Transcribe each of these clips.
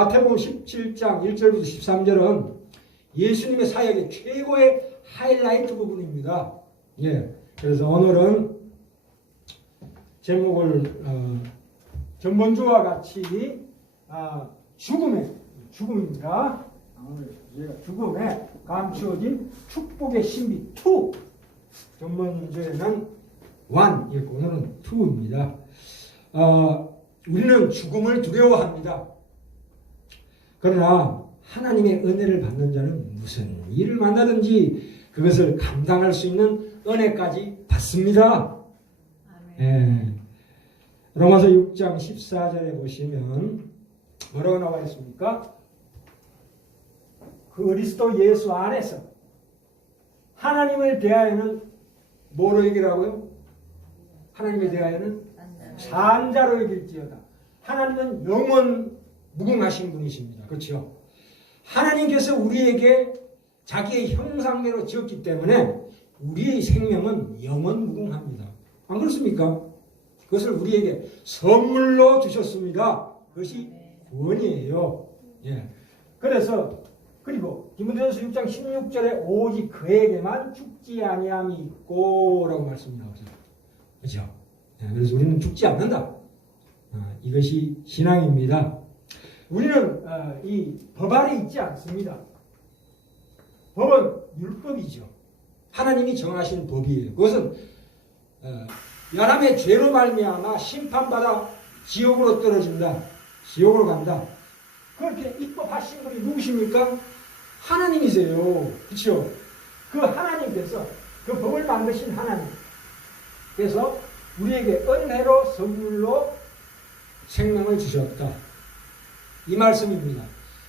마태복음 17장 1절부터 13절은 예수님의 사역의 최고의 하이라이트 부분입니다. 예. 그래서 오늘은 제목을 전번주와 같이 죽음입니다. 오늘 죽음에 감추어진 축복의 신비 2. 전번주에는 1이었고 오늘은 2입니다. 우리는 죽음을 두려워합니다. 그러나 하나님의 은혜를 받는 자는 무슨 일을 만나든지 그것을 감당할 수 있는 은혜까지 받습니다. 예. 로마서 6장 14절에 보시면 뭐라고 나와 있습니까? 그리스도 예수 안에서 하나님을 대하여는 뭐로 얘기라고요? 하나님에 대하여는 산자로 여길지어다. 하나님은 영원 무궁하신 분이십니다. 그렇죠? 하나님께서 우리에게 자기의 형상대로 지었기 때문에 우리의 생명은 영원 무궁합니다. 안 그렇습니까? 그것을 우리에게 선물로 주셨습니다. 그것이 구원이에요. 예. 그리고 디모데전서 6장 16절에 오직 그에게만 죽지 아니함이 있고 라고 말씀이 나오죠. 그렇죠? 예. 그래서 우리는 죽지 않는다. 이것이 신앙입니다. 우리는 이 법 아래 있지 않습니다. 법은 율법이죠. 하나님이 정하신 법이에요. 그것은 연함의 죄로 말미암아 심판받아 지옥으로 떨어진다. 지옥으로 간다. 그렇게 입법하신 분이 누구십니까? 하나님이세요. 그렇죠? 그 하나님께서 그 법을 만드신 하나님. 그래서 우리에게 은혜로 선물로 생명을 주셨다. 이 말씀입니다.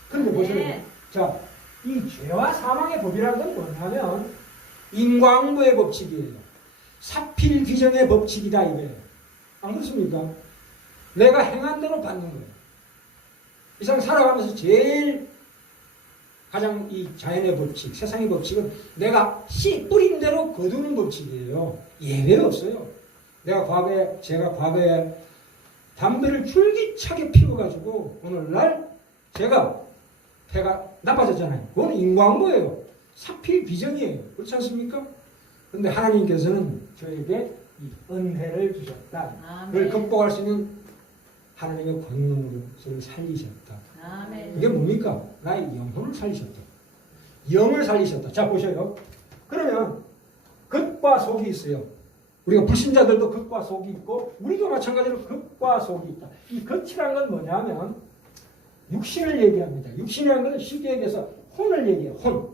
그런데 보세요. 자, 이 죄와 사망의 법이라는 건 뭐냐면 인과응보의 법칙이에요. 사필귀정의 법칙이다 이거예요. 안 그렇습니까? 내가 행한 대로 받는 거예요. 이 세상 살아가면서 제일 가장 이 자연의 법칙, 세상의 법칙은 내가 씨 뿌린 대로 거두는 법칙이에요. 예외 없어요. 제가 과거에 담배를 줄기차게 피워가지고 오늘날 제가 배가 나빠졌잖아요. 그건 인과응보예요. 사필귀정이에요. 그렇지 않습니까? 그런데 하나님께서는 저에게 이 은혜를 주셨다. 그걸 극복할 수 있는 하나님의 권능을 살리셨다. 아멘. 그게 뭡니까? 나의 영혼을 살리셨다. 영을 살리셨다. 자, 보셔요. 그러면 겉과 속이 있어요. 우리가 불신자들도 겉과 속이 있고 우리도 마찬가지로 겉과 속이 있다. 이 겉이란 건 뭐냐면 육신을 얘기합니다. 육신이라는 건 쉽게 얘기해서 혼을 얘기해요. 혼.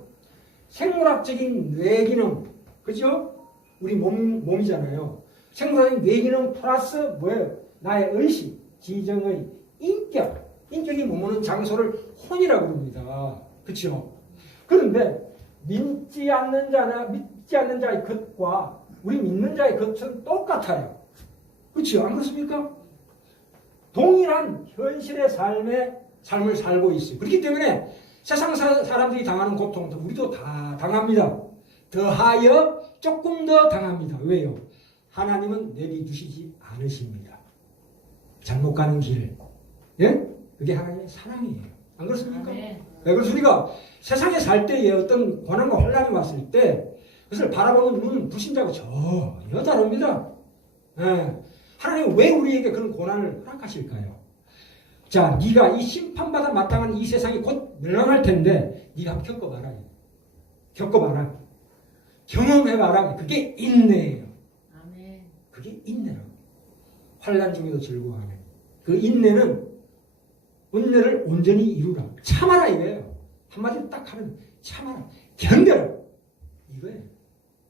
생물학적인 뇌기능. 그죠? 우리 몸이잖아요. 생물학적인 뇌기능 플러스 뭐예요? 나의 의식, 지정의 인격. 인격이 머무는 장소를 혼이라고 부릅니다. 그렇죠? 그런데 믿지 않는 자의 겉과 우리 믿는 자의 겉은 똑같아요. 그렇죠? 안 그렇습니까? 동일한 현실의 삶을 살고 있어요. 그렇기 때문에 세상 사람들이 당하는 고통도 우리도 다 당합니다. 더하여 조금 더 당합니다. 왜요? 하나님은 내비두시지 않으십니다. 잘못 가는 길. 예? 그게 하나님의 사랑이에요. 안 그렇습니까? 네. 그래서 우리가 세상에 살 때에 어떤 고난과 혼란이 왔을 때 그것을 바라보는 눈은 불신자하고 전혀 다릅니다. 예. 하나님은 왜 우리에게 그런 고난을 허락하실까요? 자, 네가 이 심판받아 마땅한 이 세상이 곧 멸망할 텐데 네가 한번 겪어봐라. 겪어봐라. 경험해봐라. 그게 인내예요. 아멘. 그게 인내라고. 환난 중에도 즐거워하네. 그 인내는 은혜를 온전히 이루라. 참아라 이거예요. 한마디로 딱 하면 참아라. 견뎌라. 이거예요.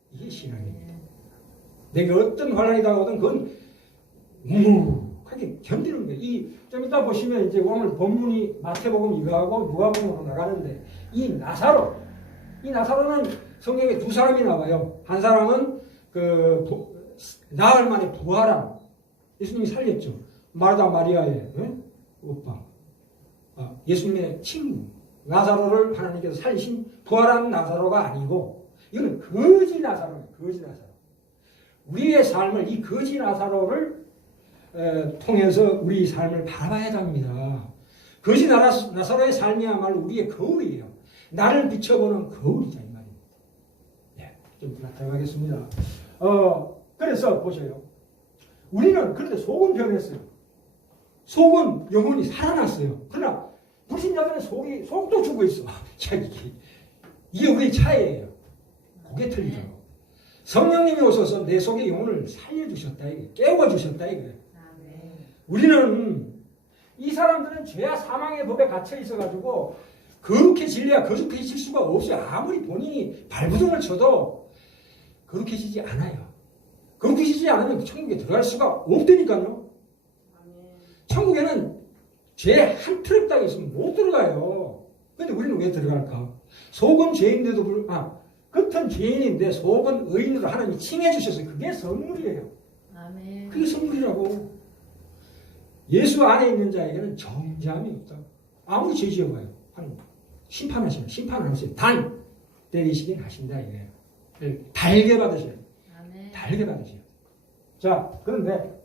이게 신앙이에요. 내가 어떤 환난이 다가오든 그건 묵묵하게 견디는 거예요. 좀 이따 보시면 이제 오늘 본문이 마태복음 이거하고 누가복음으로 나가는데 이 나사로는 성경에 두 사람이 나와요. 한 사람은 나흘 만에 부활한 예수님이 살렸죠. 마르다 마리아의 오빠, 예수님의 친구 나사로를 하나님께서 살리신 부활한 나사로가 아니고 이거는 거지 나사로예요. 거지 나사로. 우리의 삶을 이 거지 나사로를 통해서 우리 삶을 바라봐야 합니다. 거지 나사로의 삶이야말로 우리의 거울이에요. 나를 비춰보는 거울이자 이 말입니다. 예, 좀 들어가겠습니다. 그래서 보세요. 우리는 그런데 속은 변했어요. 속은 영혼이 살아났어요. 그러나 불신자들은 속도 죽어 있어. 이게 우리의 차이예요. 그게 틀리더라고. 성령님이 오셔서 내 속의 영혼을 살려주셨다. 깨워주셨다. 우리는 이 사람들은 죄와 사망의 법에 갇혀 있어가지고 거룩해질래야 거룩해질 수가 없어요. 아무리 본인이 발부둥을 쳐도 거룩해지지 않아요. 거룩해지지 않으면 천국에 들어갈 수가 없다니까요. 천국에는 죄 한 트럭 땅에 있으면 못 들어가요. 근데 우리는 왜 들어갈까? 속은 죄인데도 겉은 죄인인데 속은 의인으로 하나님이 칭해 주셔서 그게 선물이에요. 아멘. 그게 선물이라고. 예수 안에 있는 자에게는 정죄함이 없다. 아무리 죄 지어봐요. 심판하시면 심판 안 하세요. 단 때리시긴 하신다 이거예요. 달게 받으셔요. 아멘. 달게 받으셔요. 자, 그런데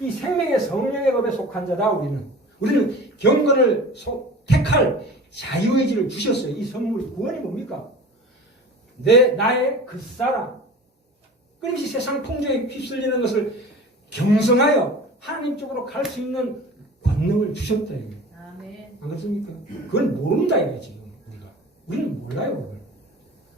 이 생명의 성령의 법에 속한 자다 우리는 경건을 택할 자유의지를 주셨어요. 이 선물이 구원이 뭡니까? 나의 그 사람 끊임없이 세상 통제에 휩쓸리는 것을 경성하여 하나님 쪽으로 갈 수 있는 권능을 주셨다 이거예요. 아멘. 안 그렇습니까? 그걸 모른다 이거예요 지금 우리는 몰라요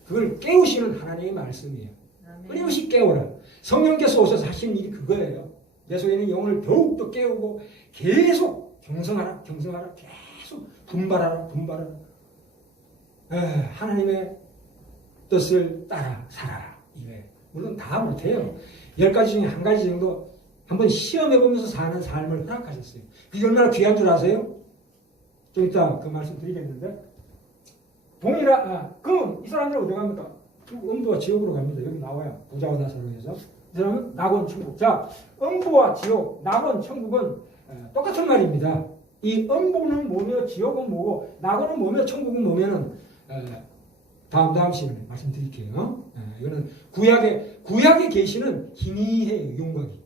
그걸 깨우시는 하나님의 말씀이에요. 아멘. 끊임없이 깨우라. 성령께서 오셔서 하신 일이 그거예요. 내 속에 있는 영혼을 더욱더 깨우고 계속 경성하라 계속 분발하라 하나님의 뜻을 따라 살아라 이거예요. 물론 다 못해요. 10가지 중에 한 가지 정도 한번 시험해보면서 사는 삶을 허락하셨어요. 그게 얼마나 귀한 줄 아세요? 좀 이따 그 말씀 드리겠는데 그럼 이 사람들은 어디 갑니까? 음부와 지옥으로 갑니다. 여기 나와요. 부자와 나사로 해서 이 사람은 낙원 천국. 자, 음부와 지옥, 낙원 천국은 똑같은 말입니다. 이 음부는 뭐며 지옥은 뭐고 낙원은 뭐며 천국은 뭐면은 다음 시간에 말씀드릴게요. 이거는 구약에 계시는 희미해요. 윤곽이.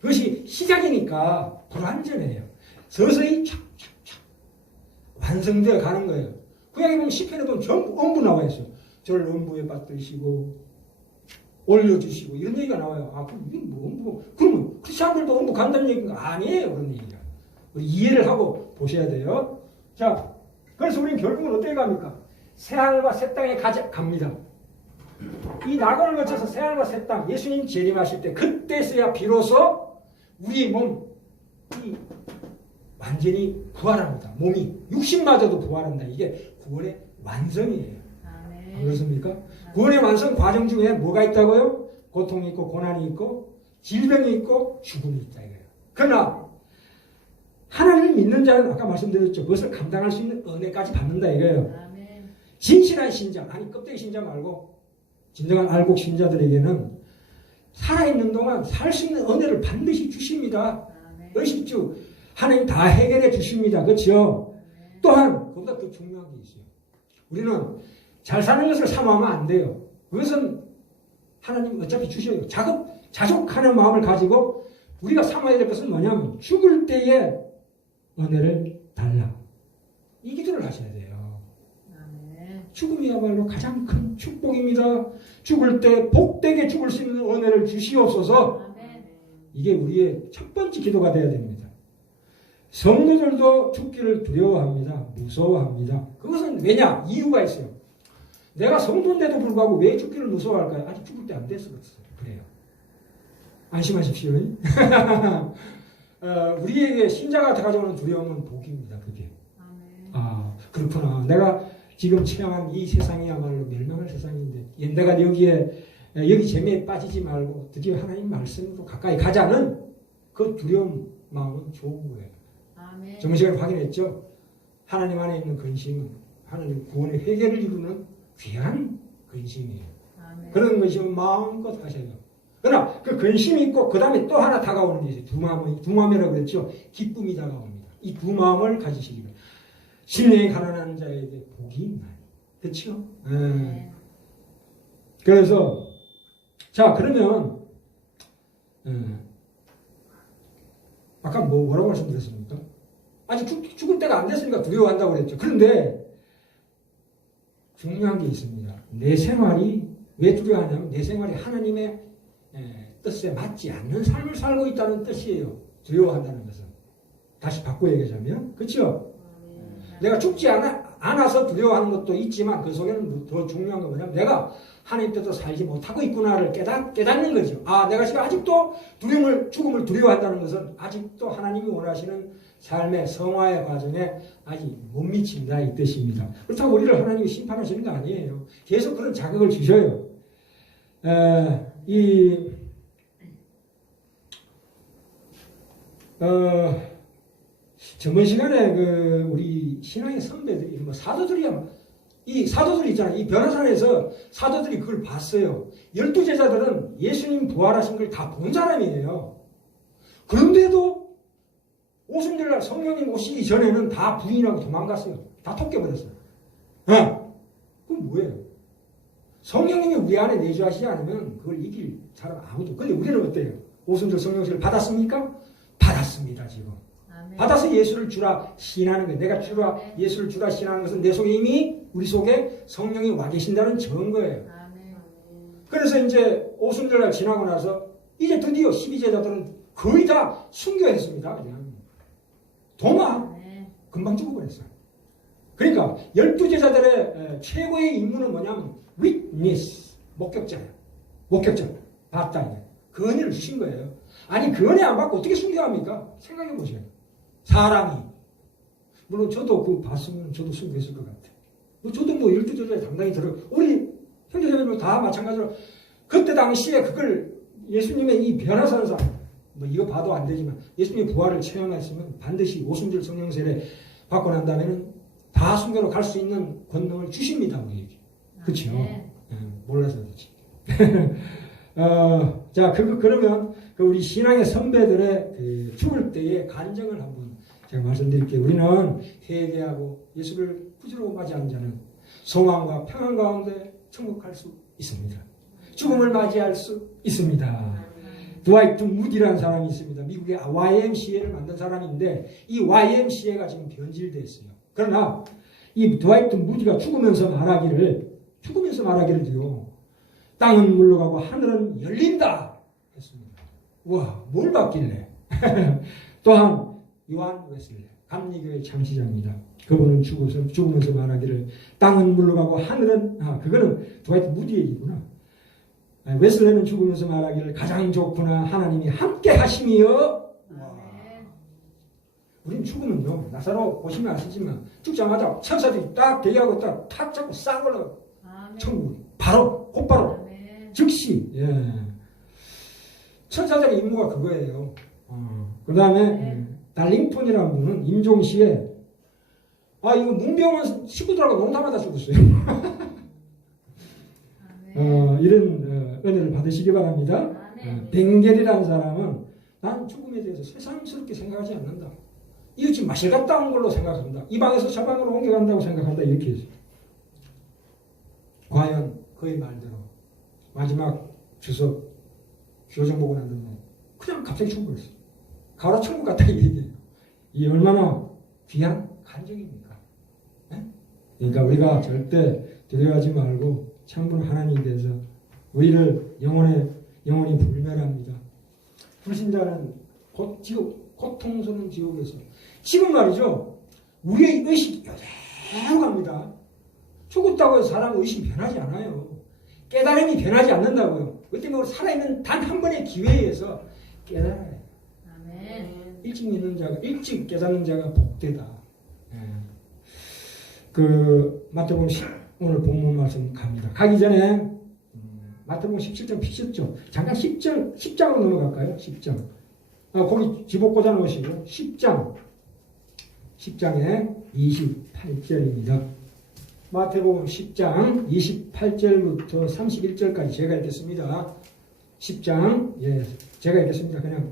그것이 시작이니까 불완전해요. 서서히 착착착 완성되어 가는 거예요. 구약에 보면 시편에 보면 전부 음부 나와 있어요. 저를 음부에 빠뜨리시고 올려주시고 이런 얘기가 나와요. 그럼 이게 뭐 음부? 그러면 크리스천들도 음부 간다는 얘기가 아니에요. 그런 얘기가. 이해를 하고 보셔야 돼요. 자, 그래서 우리는 결국은 어떻게 갑니까? 새하늘과 새 땅에 갑니다. 이 낙원을 거쳐서 새하늘과 새 땅, 예수님 재림하실 때 그때서야 비로소 우리 몸이 완전히 부활합니다. 몸이 육신마저도 부활한다. 이게 구원의 완성이에요. 안 그렇습니까? 구원의 완성 과정 중에 뭐가 있다고요? 고통이 있고 고난이 있고 질병이 있고 죽음이 있다 이거예요. 그러나 하나님을 믿는 자는 아까 말씀드렸죠. 그것을 감당할 수 있는 은혜까지 받는다 이거예요. 진실한 신자, 껍데기 신자 말고 진정한 알곡 신자들에게는 살아있는 동안 살 수 있는 은혜를 반드시 주십니다. 의식주 하나님 다 해결해 주십니다. 그렇죠? 또한 그보다 더 중요한 게 있어요. 우리는 잘 사는 것을 사모하면 안 돼요. 그것은 하나님 어차피 주셔요. 자족하는 마음을 가지고 우리가 삼아야 될 것은 뭐냐면 죽을 때에 은혜를 달라. 이 기도를 하셔야 돼요. 죽음이야말로 가장 큰 축복입니다. 죽을 때 복되게 죽을 수 있는 은혜를 주시옵소서. 이게 우리의 첫 번째 기도가 되어야 됩니다. 성도들도 죽기를 두려워합니다. 무서워합니다. 그것은 왜냐? 이유가 있어요. 내가 성도인데도 불구하고 왜 죽기를 무서워할까요? 아직 죽을 때 안 됐어. 그래요. 안심하십시오. 우리에게 신자가 가져오는 두려움은 복입니다. 그게. 그렇구나. 내가 지금 체험한 이 세상이야말로 멸망할 세상인데 내가 여기 재미에 빠지지 말고 드디어 하나님 말씀으로 가까이 가자는 그 두려움 마음은 좋은 거예요. 저번 시간에 확인했죠. 하나님 안에 있는 근심은 하나님 구원의 해결을 이루는 귀한 근심이에요. 그런 근심은 마음껏 하셔요. 그러나 그 근심이 있고 그 다음에 또 하나 다가오는 게 있어요. 두 마음이라고 그랬죠. 기쁨이 다가옵니다. 이 두 마음을 가지시기 바랍니다. 심령이 가난한 자에게 복이 있나요? 그렇죠? 그래서 자 그러면 아까 뭐라고 말씀드렸습니까? 아직 죽을 때가 안 됐으니까 두려워한다고 그랬죠. 그런데 중요한 게 있습니다. 내 생활이 왜 두려워하냐면 내 생활이 하나님의 뜻에 맞지 않는 삶을 살고 있다는 뜻이에요. 두려워한다는 것은. 다시 바꿔 얘기하자면 그렇죠? 내가 죽지 않아서 두려워하는 것도 있지만 그 속에는 더 중요한 건 뭐냐면 내가 하나님 뜻대로 살지 못하고 있구나를 깨닫는 거죠. 아, 내가 지금 아직도 죽음을 두려워한다는 것은 아직도 하나님이 원하시는 삶의 성화의 과정에 아직 못 미친다 이 뜻입니다. 그렇다고 우리를 하나님이 심판하시는 거 아니에요. 계속 그런 자극을 주셔요. 저번 시간에 우리 신앙의 선배들이 뭐 사도들이야 이 사도들이 있잖아요. 이 변화산에서 사도들이 그걸 봤어요. 12제자들은 예수님 부활하신 걸 다 본 사람이에요. 그런데도 오순절날 성령님 오시기 전에는 다 부인하고 도망갔어요. 다 톡깨버렸어요. 그건 뭐예요? 성령님이 우리 안에 내주하시지 않으면 그걸 이길 사람 아무도. 근데 우리는 어때요? 오순절 성령식을 받았습니까? 받았습니다, 지금. 아멘. 받아서 예수를 주라 시인하는 거예요. 내가 예수를 주라 시인하는 것은 내 속에 이미 우리 속에 성령이 와 계신다는 증거예요. 아멘. 그래서 이제 오순절날 지나고 나서 이제 드디어 12제자들은 거의 다 순교했습니다. 그냥 도마 아멘. 금방 죽어버렸어요. 그러니까 12제자들의 최고의 임무는 뭐냐면 witness, 목격자예요. 목격자. 봤다. 이게. 그 은혜를 주신 거예요. 아니 그 은혜 안 받고 어떻게 순교합니까? 생각해 보세요. 사람이. 물론 저도 그거 봤으면 저도 순교했을 것 같아요. 저도 뭐 12제자에 당당히 들어. 우리 형제자매들 다 마찬가지로 그때 당시에 그걸 예수님의 이 변화선상 뭐 이거 봐도 안 되지만 예수님의 부활을 체험했으면 반드시 오순절 성령 세례 받고 난 다음에는 다 순교로 갈 수 있는 권능을 주십니다. 우리에게. 그렇죠? 몰라서 그렇지. 자, 그러면 우리 신앙의 선배들의 죽을 때의 간증을 한번 제가 말씀드릴게요. 우리는 회개하고 예수를 부지런히 맞이하는 자는 소망과 평안 가운데 천국할 수 있습니다. 죽음을 맞이할 수 있습니다. 드와이트 무디라는 사람이 있습니다. 미국의 YMCA를 만든 사람인데 이 YMCA가 지금 변질됐어요. 그러나 이 드와이트 무디가 죽으면서 말하기를요. 땅은 물러가고 하늘은 열린다 했습니다. 와, 뭘 봤길래? 또한 요한 웨슬레 감리교의 창시자입니다. 그분은 죽으면서 말하기를 땅은 물러가고 하늘은 그거는 드와이트 무디 얘기구나. 웨슬레는 죽으면서 말하기를 가장 좋구나 하나님이 함께 하심이여. 우린 죽으면요 나사로 보시면 아시지만 죽자마자 천사들이 딱 대기하고 탁 잡고 싹 올라가 천국 곧바로 즉시. 천사들의 임무가 그거예요. 그 다음에 달링턴이라는 분은 임종시에 이거 문병원 식구들하고 농담하다 죽었어요. 이런 은혜를 받으시기 바랍니다. 벵겔이라는 사람은 난 죽음에 대해서 세상스럽게 생각하지 않는다. 이거 지금 마실 갔다 온 걸로 생각한다. 이 방에서 저 방으로 옮겨간다고 생각한다. 이렇게 했어요. 과연 그의 말대로 마지막 주석 교정 보고 난 다음에 그냥 갑자기 죽어버렸어요. 가라 천국 갔다 이 얘기예요. 이 얼마나 귀한 간증입니까? 네? 그러니까 우리가 절대 두려워하지 말고 참으로 하나님에 대해서 우리를 영원히 불멸합니다. 불신자는 고통스러운 지옥에서 지금 말이죠. 우리의 의식이 여대로 갑니다. 죽었다고 해서 사람 의식이 변하지 않아요. 깨달음이 변하지 않는다고요. 그 때문에 살아있는 단 한 번의 기회에 의해서 깨달아요. 아멘. 일찍 깨닫는 자가 복되다. 마태복음 오늘 본문 말씀 갑니다. 가기 전에 마태복음 17장 피셨죠? 잠깐 10장으로 넘어갈까요? 10장. 거기 집어 꽂아 놓으시고 10장에 28절입니다. 마태복음 10장 28절부터 31절까지 제가 읽겠습니다. 10장 제가 읽겠습니다. 그냥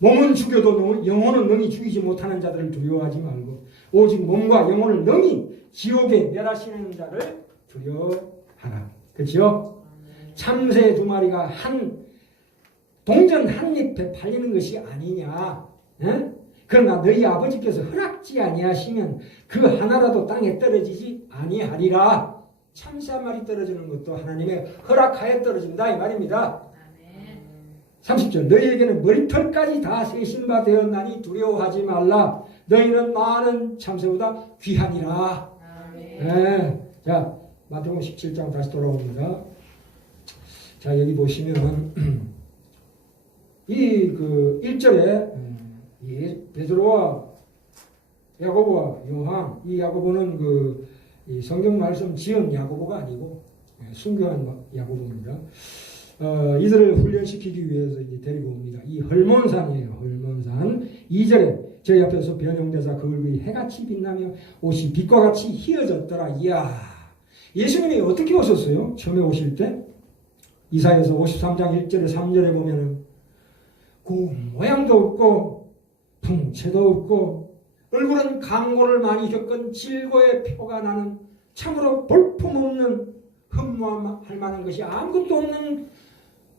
몸은 죽여도 영혼은 능히 죽이지 못하는 자들을 두려워하지 말고 오직 몸과 영혼을 능히 지옥에 멸하시는 자를 두려워하라. 그렇죠? 참새 두 마리가 동전 한 잎에 팔리는 것이 아니냐. 그러나 너희 아버지께서 허락지 아니하시면 그 하나라도 땅에 떨어지지 아니하리라. 참새 한 마리 떨어지는 것도 하나님의 허락하에 떨어진다 이 말입니다. 아멘. 30절 너희에게는 머리털까지 다 세신 바 되었나니 두려워하지 말라. 너희는 많은 참새보다 귀하니라. 아멘. 네. 자, 마태복음 17장 다시 돌아옵니다. 자, 여기 보시면 이 그 1절에 베드로와 야고보와 요한, 이 야고보는 이 성경 말씀 지은 야고보가 아니고 순교한 야고보입니다. 이들을 훈련시키기 위해서 이제 데리고 옵니다. 이 헐몬산이에요. 헐몬산. 2절에 저희 앞에서 변형되사 그 얼굴이 해같이 빛나며 옷이 빛과 같이 희어졌더라. 이야, 예수님이 어떻게 오셨어요? 처음에 오실 때 이사야서 53장 1절에 3절에 보면은 그 모양도 없고 풍채도 없고 얼굴은 강고를 많이 겪은 질고의 표가 나는 참으로 볼품없는 흠모할 만한 것이 아무것도 없는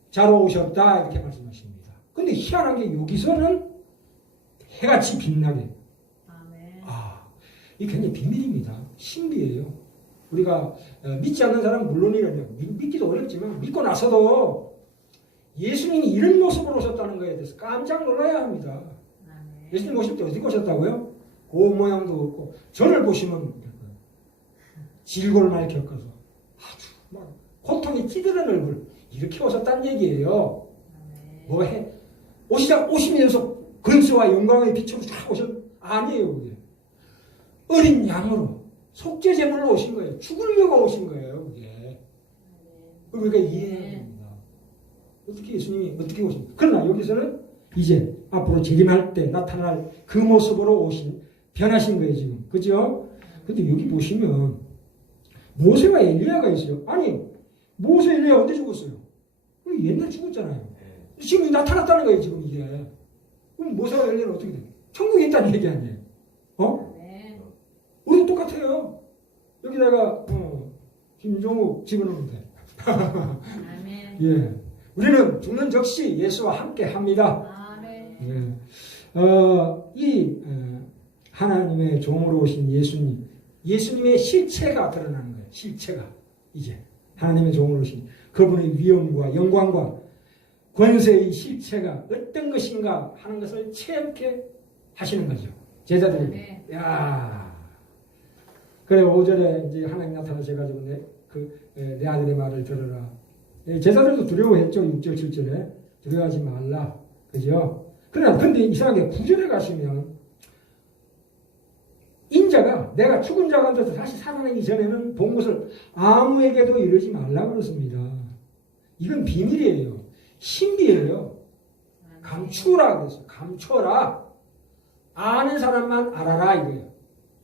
자로 오셨다 이렇게 말씀하십니다. 근데 희한한 게 여기서는 해같이 빛나게. 아멘. 이게 굉장히 비밀입니다. 신비예요. 우리가 믿지 않는 사람은 물론이라요. 믿기도 어렵지만 믿고 나서도 예수님이 이런 모습으로 오셨다는 것에 대해서 깜짝 놀라야 합니다. 아멘. 예수님 오실 때 어떻게 오셨다고요? 그 모양도 없고 저를 보시면 질골 많이 겪어서 아주 막 고통이 찌드는 얼굴 이렇게 오셨다는 얘기예요. 아멘. 뭐 해? 오시면서 근수와 영광의 빛으로 쫙 아니에요. 그게 어린 양으로 속죄 제물로 오신 거예요. 죽으려고 오신 거예요. 그게 그러니까 이해해야 됩니다. 어떻게 예수님이 어떻게 오십니까? 그러나 여기서는 이제 앞으로 재림할 때 나타날 그 모습으로 변하신 거예요 지금. 그죠? 근데 여기 보시면 모세와 엘리야가 있어요. 아니 모세 엘리야 언제 죽었어요? 옛날 죽었잖아요. 지금 나타났다는 거예요 지금 이게. 그럼 모세와 엘리야는 어떻게 돼요? 천국에 있다는 얘기 아니에요? 아멘. 우리도 똑같아요. 여기다가 김종욱 집어넣으면 돼. 아멘. 예, 우리는 죽는 즉시 예수와 함께 합니다. 아멘. 이 하나님의 종으로 오신 예수님의 실체가 드러나는 거예요. 실체가 이제 하나님의 종으로 오신 그분의 위엄과 영광과 권세의 실체가 어떤 것인가 하는 것을 체험케 하시는 거죠. 제자들이. 네. 야, 그래 5절에 이제 하나님 나타나셔가지고 내 아들의 말을 들어라. 제자들도 두려워했죠. 6절 7절에 두려워하지 말라. 그죠? 근데 이상하게 9절에 가시면 인자가 내가 죽은 자 가운데서 다시 살아나기 전에는 본 것을 아무에게도 이르지 말라 그렇습니다. 이건 비밀이에요. 신비예요. 감추라 그랬어요. 감춰라. 아는 사람만 알아라 이거예요.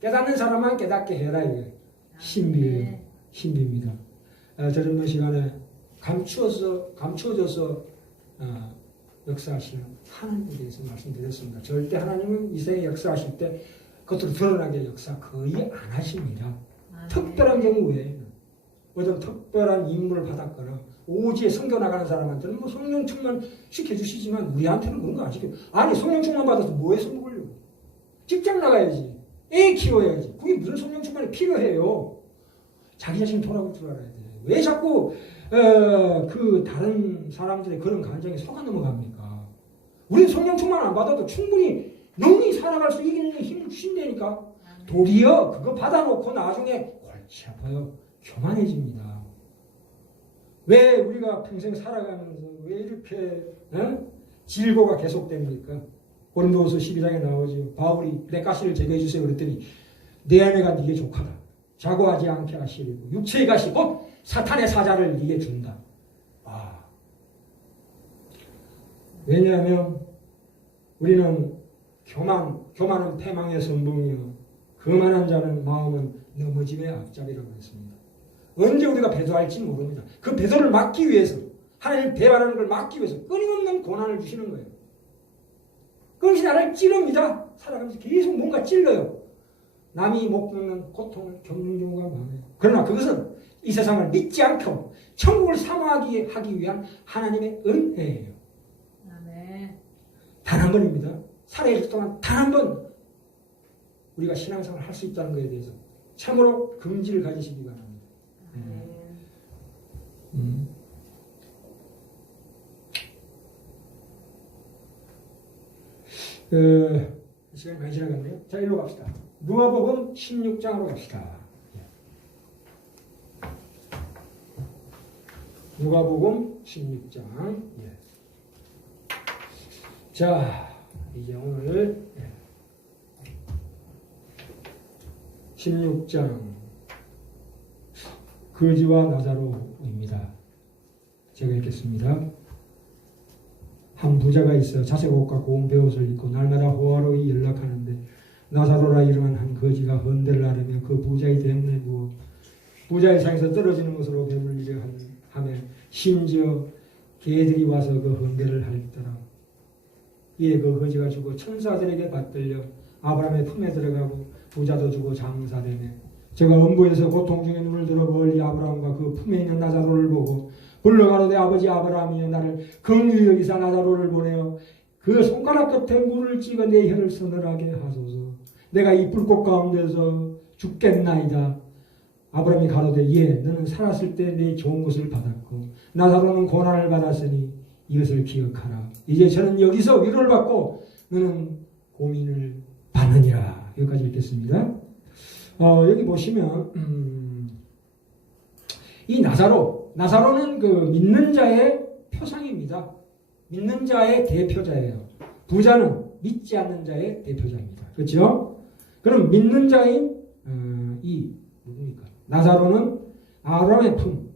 깨닫는 사람만 깨닫게 해라 이거예요. 신비예요. 신비입니다. 저녁 시간에 감추어져서 역사하시는 하나님에 대해서 말씀드렸습니다. 절대 하나님은 이 세상에 역사하실 때 겉으로 드러나게 역사 거의 안 하십니다. 특별한 경우 외에는 어떤 특별한 임무를 받았거나 오지에 성교 나가는 사람한테는 뭐 성령 충만 시켜주시지만 우리한테는 그런 거 안 시켜요. 아니 성령 충만 받아서 뭐해서 먹으려고? 직장 나가야지. 애 키워야지. 그게 무슨 성령 충만이 필요해요. 자기 자신 돌아올 줄 알아야 돼요. 왜 자꾸 다른 사람들의 그런 감정에 속아 넘어갑니까? 우리는 성령 충만 안 받아도 충분히 영이 살아갈 수 있는 힘을 주신다니까. 도리어 그거 받아놓고 나중에 골치 아파요. 교만해집니다. 왜 우리가 평생 살아가면서 왜 이렇게 질고가 계속됩니까? 고린도후서 12장에 나오죠. 바울이 내 가시를 제거해 주세요 그랬더니 내 아내가 네게 족하다. 자고하지 않게 하시리고 육체의 가시 곧 사탄의 사자를 네게 준다. 왜냐하면 우리는 교만은 패망의 선봉이요 거만한 자는 마음은 넘어짐의 앞잡이라고 했습니다. 언제 우리가 배도할지 모릅니다. 그 배도를 막기 위해서 하나님 배반하는 걸 막기 위해서 끊임없는 고난을 주시는 거예요. 그것이 나를 찌릅니다. 살아가면서 계속 뭔가 찔러요. 남이 못 겪는 고통을 겪는 경우가 많아요. 그러나 그것은 이 세상을 믿지 않고 천국을 사모하기 위한 하나님의 은혜예요. 단 한 번입니다. 살아있을 동안 단 한 번 우리가 신앙생활을 할 수 있다는 것에 대해서 참으로 긍지를 가지시기 바랍니다. 시간이 많이 지나갔네요. 자, 일로 갑시다. 누가복음 16장으로 갑시다. 누가복음 16장. 자, 이제 오늘 16장 거지와 나사로입니다. 제가 읽겠습니다. 한 부자가 있어 자색 옷과 고운 베옷을 입고 날마다 호화로이 연락하는데 나사로라 이름한 한 거지가 헌대를 하려며 그 부자의 대문에 누워 부자의 상에서 떨어지는 것으로 배불리려 하며 심지어 개들이 와서 그 헌대를 할더라. 이에 그 거지가 죽어 천사들에게 받들려 아브라함의 품에 들어가고 부자도 주고 장사되며 제가 음부에서 고통 중에 눈을 들어 멀리 아브라함과 그 품에 있는 나사로를 보고 불러가로되 아버지 아브라함이여 나를 긍휼히 여기사 나사로를 보내어 그 손가락 끝에 물을 찍어 내 혀를 서늘하게 하소서. 내가 이 불꽃 가운데서 죽겠나이다. 아브라함이 가로되 예 너는 살았을 때 내 좋은 것을 받았고 나사로는 고난을 받았으니 이것을 기억하라. 이제 저는 여기서 위로를 받고 너는 고민을 받느니라. 여기까지 읽겠습니다. 여기 보시면 이 나사로는 그 믿는 자의 표상입니다. 믿는 자의 대표자예요. 부자는 믿지 않는 자의 대표자입니다. 그렇죠? 그럼 믿는 자인 이 누굽니까? 나사로는 아브라함의 품,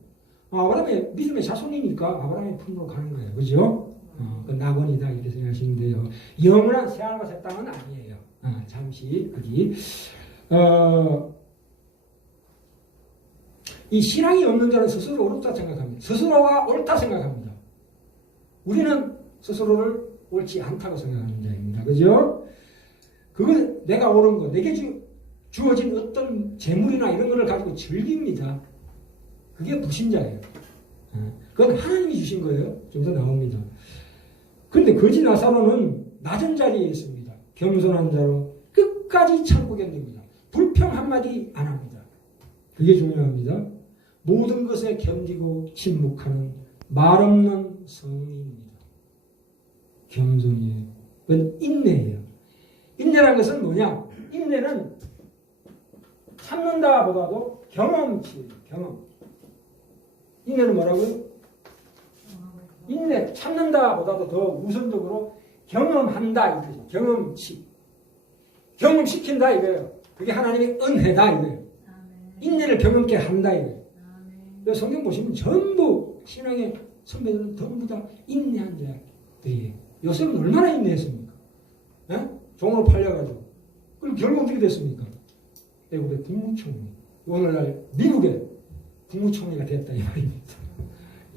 아브라함의 믿음의 자손이니까 아브라함의 품으로 가는 거예요. 그렇죠? 그 낙원이다 이렇게 생각하시면 돼요. 영원한 새하늘과 새 땅은 아니에요. 잠시 거기 이 신앙이 없는 자는 스스로 옳다 생각합니다. 스스로가 옳다 생각합니다. 우리는 스스로를 옳지 않다고 생각하는 자입니다. 그죠? 그건 내가 옳은 거, 내게 주어진 어떤 재물이나 이런 거를 가지고 즐깁니다. 그게 불신자예요. 그건 하나님이 주신 거예요. 좀 더 나옵니다. 그런데 거지 나사로는 낮은 자리에 있습니다. 겸손한 자로 끝까지 참고 견딥니다. 불평 한마디 안 합니다. 그게 중요합니다. 모든 것에 견디고 침묵하는 말없는 성인입니다. 겸손이에요. 그건 인내예요. 인내라는 것은 뭐냐? 인내는 참는다 보다도 경험치예요. 경험. 인내는 뭐라고요? 인내, 참는다 보다도 더 우선적으로 경험한다 이거죠. 경험치. 경험시킨다 이거예요. 그게 하나님의 은혜다 이거예요. 인내를 경험케 한다 이거예요. 성경 보시면 전부 신앙의 선배들은 전부 다 인내한 자들이에요. 요셉은 얼마나 인내했습니까? 에? 종으로 팔려가지고. 그럼 결국 어떻게 됐습니까? 애국의 국무총리. 오늘날 미국의 국무총리가 됐다 이 말입니다.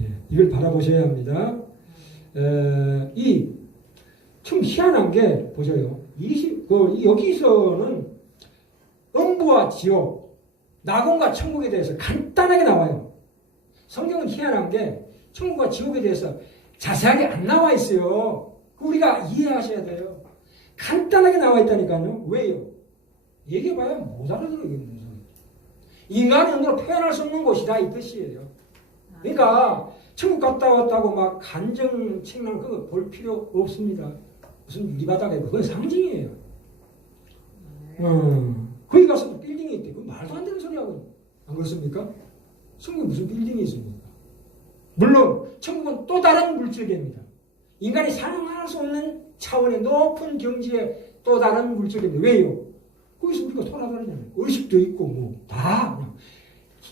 예, 이걸 바라보셔야 합니다. 참 희한한 게 보셔요. 여기서는 음부와 지옥, 낙원과 천국에 대해서 간단하게 나와요. 성경은 희한한 게 천국과 지옥에 대해서 자세하게 안 나와 있어요. 우리가 이해하셔야 돼요. 간단하게 나와 있다니까요. 왜요? 얘기해봐야 못 알아들어요. 인간의 눈으로 표현할 수 없는 곳이다 이 뜻이에요. 그러니까 천국 갔다 왔다고 막 간정 책랑 그거 볼 필요 없습니다. 무슨 유리바닥에 그건 상징이에요. 거기 가서 빌딩이 있대. 그 말도 안 되는 소리 하고 안 그렇습니까? 천국에 무슨 빌딩이 있습니까? 물론 천국은 또 다른 물질계입니다. 인간이 상상할 수 없는 차원의 높은 경지의 또 다른 물질계입니다. 왜요? 거기서 우리가 돌아다니잖아요. 의식도 있고 다 그냥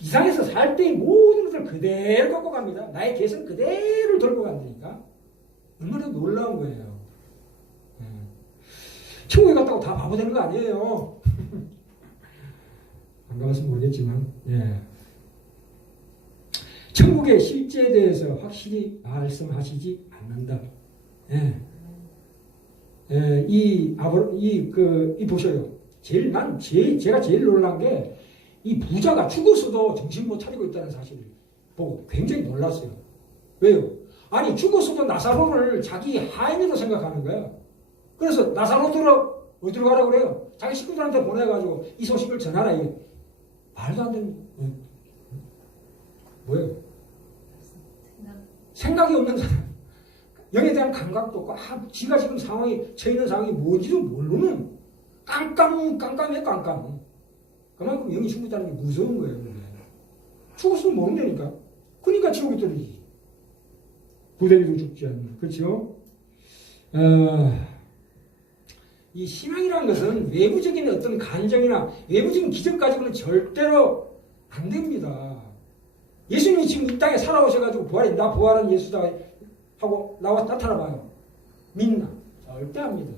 이상해서 살 때의 모든 것을 그대로 갖고 갑니다. 나의 개성 그대로 들고 간다니까. 얼마나 놀라운 거예요. 천국에 갔다고 다 바보 되는 거 아니에요. 안 가봤으면 모르겠지만 천국의 실제에 대해서 확실히 말씀하시지 않는다. 보셔요. 제가 제일 놀란 게 이 부자가 죽었어도 정신 못 차리고 있다는 사실을 보고 굉장히 놀랐어요. 왜요? 아니 죽었어도 나사로를 자기 하인으로 생각하는 거야. 그래서 나사로트로 어디로 가라고 그래요? 자기 식구들한테 보내가지고 이 소식을 전하라. 이게 말도 안 되는 뭐예요? 생각이 없는 사람. 영에 대한 감각도 없고, 지가 지금 처해 있는 상황이 뭔지도 모르는 깜깜해. 그만큼 영이 죽었다는 게 무서운 거예요. 죽었으면 모른다니까. 그러니까 지옥에 떨어지지. 부대리도 죽지 않는. 그렇죠? 이 신앙이라는 것은 외부적인 어떤 감정이나 외부적인 기적 가지고는 절대로 안 됩니다. 예수님이 지금 이 땅에 살아오셔가지고 나 부활한 예수다 하고 나타나 봐요. 믿나? 절대 안 믿어요.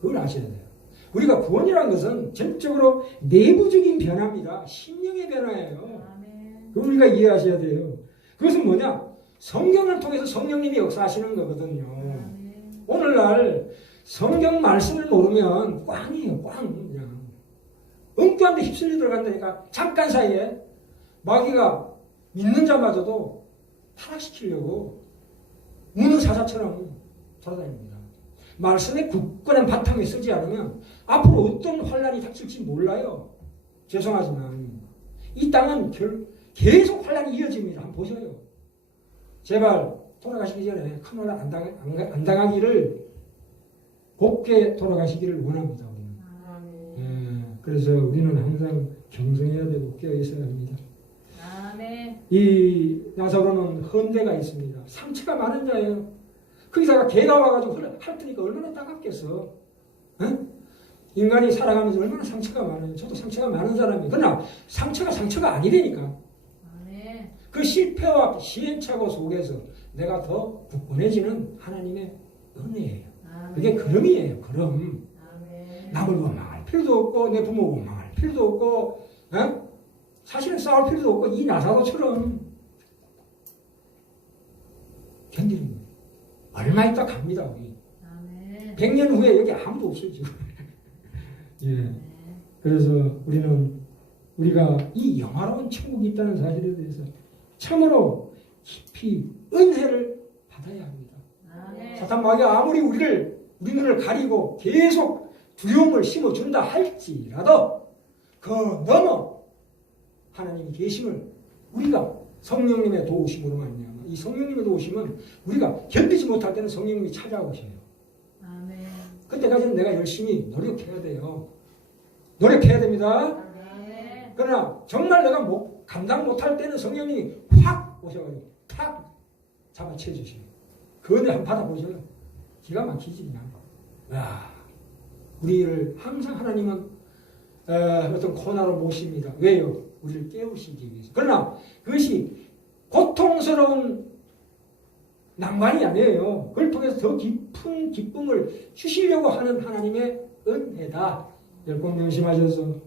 그걸 아셔야 돼요. 우리가 구원이라는 것은 전적으로 내부적인 변화입니다. 심령의 변화예요. 그걸 우리가 이해하셔야 돼요. 그것은 뭐냐? 성경을 통해서 성령님이 역사하시는 거거든요. 오늘날 성경 말씀을 모르면 꽝이에요. 그냥 엉뚱한 데 휩쓸려 들어간다니까. 잠깐 사이에 마귀가 믿는 자마저도 타락시키려고 무는 사자처럼 돌아다닙니다. 말씀의 굳건한 바탕에 서지 않으면 앞으로 어떤 환란이 닥칠지 몰라요. 죄송하지만 이 땅은 계속 환란이 이어집니다. 한번 보셔요. 제발 돌아가시기 전에 큰 환란 안 당하기를 곱게 돌아가시기를 원합니다. 그래서 우리는 항상 경성해야 되고 깨어있어야 합니다. 이 나사로는 헌대가 있습니다. 상처가 많은 자예요. 거기다가 개가 와가지고 핥으니까 얼마나 따갑겠어. 인간이 살아가면서 얼마나 상처가 많아요. 저도 상처가 많은 사람이에요. 그러나 상처가 아니라니까. 그 실패와 시행착오 속에서 내가 더 굳건해지는 하나님의 은혜예요. 그게 걸음이에요. 걸음. 남을 원망할 필요도 없고 내 부모 원망할 필요도 없고 사실은 싸울 필요도 없고 이 나사로처럼 견디는 거예요. 얼마 있다 갑니다. 우리. 100년 후에 여기 아무도 없어요. 지금. 예. 그래서 우리가 이 영화로운 천국이 있다는 사실에 대해서 참으로 깊이 은혜를 받아야 합니다. 사탄 마귀가 아무리 우리 눈을 가리고 계속 두려움을 심어준다 할지라도 그 넘어 하나님이 계심을 우리가 성령님의 도우심으로 말미암아 이 성령님의 도우심은 우리가 견디지 못할 때는 성령님이 찾아오셔요. 그때까지는 내가 열심히 노력해야 돼요. 노력해야 됩니다. 그러나 정말 내가 감당 못할 때는 성령님이 확 오셔가지고 탁 잡아채 주셔요. 그 은혜 한번 받아보셔요. 기가 막히지 그냥. 와, 우리를 항상 하나님은 어떤 코너로 모십니다. 왜요? 우리를 깨우시기 위해서. 그러나 그것이 고통스러운 난관이 아니에요. 그걸 통해서 더 깊은 기쁨을 주시려고 하는 하나님의 은혜다. 꼭 명심하셔서